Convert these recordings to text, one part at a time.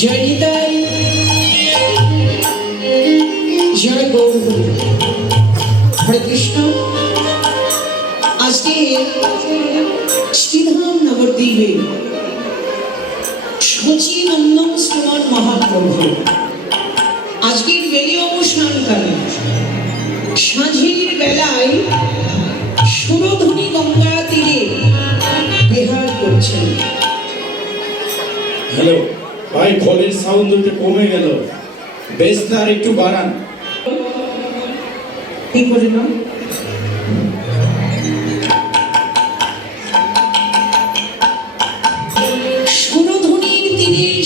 জয় নিতাই জয় গৌর হরে কৃষ্ণ। আজকে শ্রীধাম নবদ্বীপে সচিনন্দন শ্রীমান মহাপ্রভু। ভাই কলের সাউন্ড একটু কমে গেল। বেসটা আর একটু বাড়ান।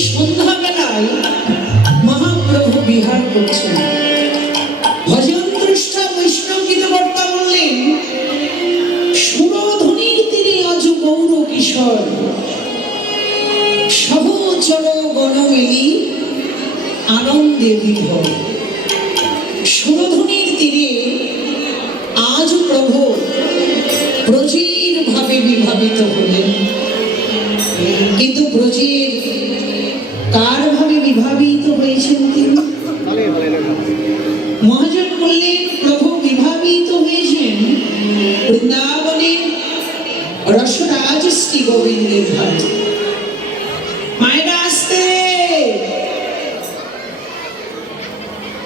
সন্ধ্যাবেলায় মহাপ্রভু বিহার করছেন। বিভোর সুরধুনির তীরে আজ প্রভু প্রচীর ভাবে বিভাবিত হলেন। কিন্তু প্রচীর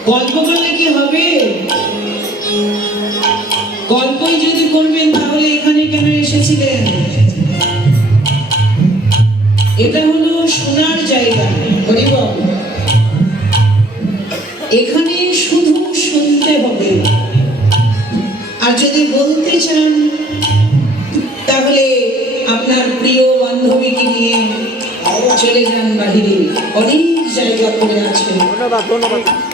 গল্প করলে কি হবে? গল্পই যদি করবেন, তাহলে এখানে কেন এসেছিলেন? এটা হলো শোনার জায়গা, হরিবল। এখানে শুধু শুনতে হবে। আর যদি বলতে চান, তাহলে আপনার প্রিয় বান্ধবীকে নিয়ে চলে যান বাহিরে। অনেক জায়গা করে আছে। ধন্যবাদ ধন্যবাদ।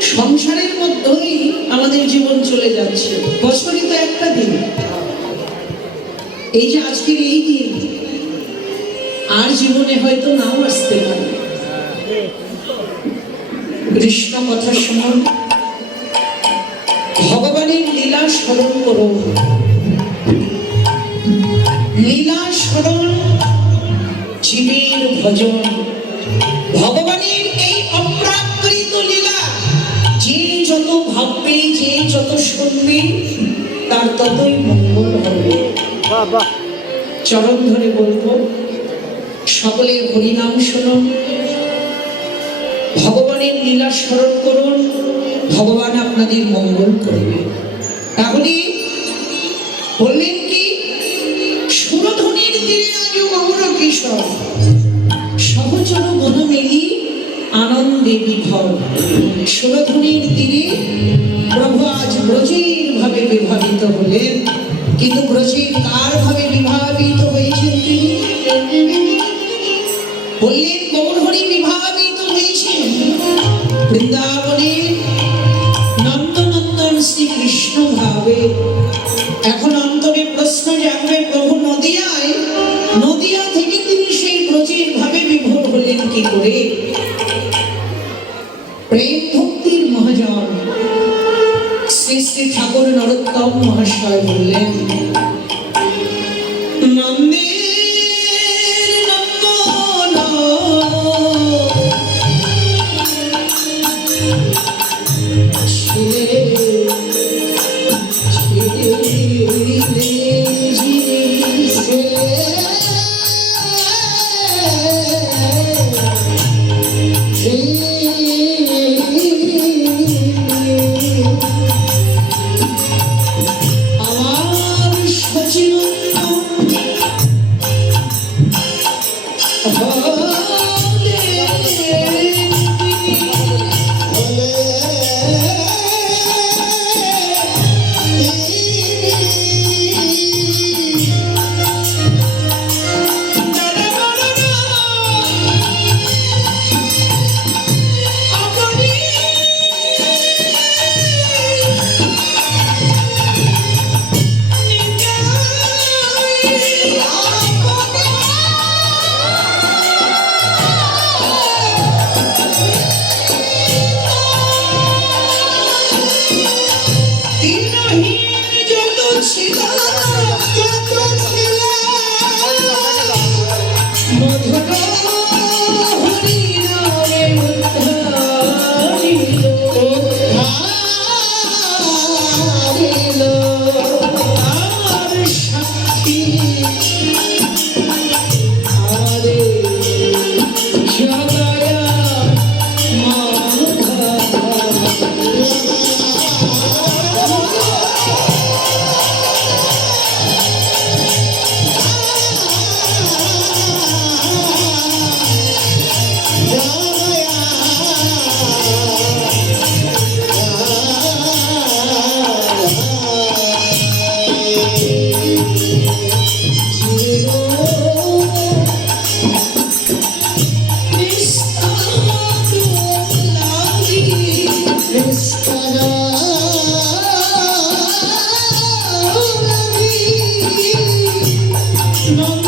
সংসারের মধ্যেই আমাদের জীবন চলে যাচ্ছে। বছরই তো একটা দিন। এই যে আজকের এই দিন, আর জীবনে হয়তো নাও আসতে পারে। কৃষ্ণ কথা শুনুন। ভগবানের লীলা স্মরণ করুন লীলা স্মরণ, জীবের ভজন। তার ততই মঙ্গল হবে। চরণ ধরে বলব সকলের হরিনাম শুনুন ভগবানের লীলা স্মরণ করুন ভগবান আপনাদের মঙ্গল করবে। তাহলে বললেন কি সুরধ্বনির তীরে আজ গৌর কিশোর। সহচর বনমেলি আনন্দে বিভর। সুরধ্বনির তীরে বিভাবিত হলেন কিন্তু ব্রজের কার ভাবে বিভাবিত মহাশয় বললেন নন্দের নন্দন Vamos. you know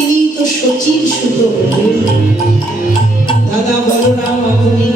তিনি তো সচিব সুতো দাদা বলরাম আপনি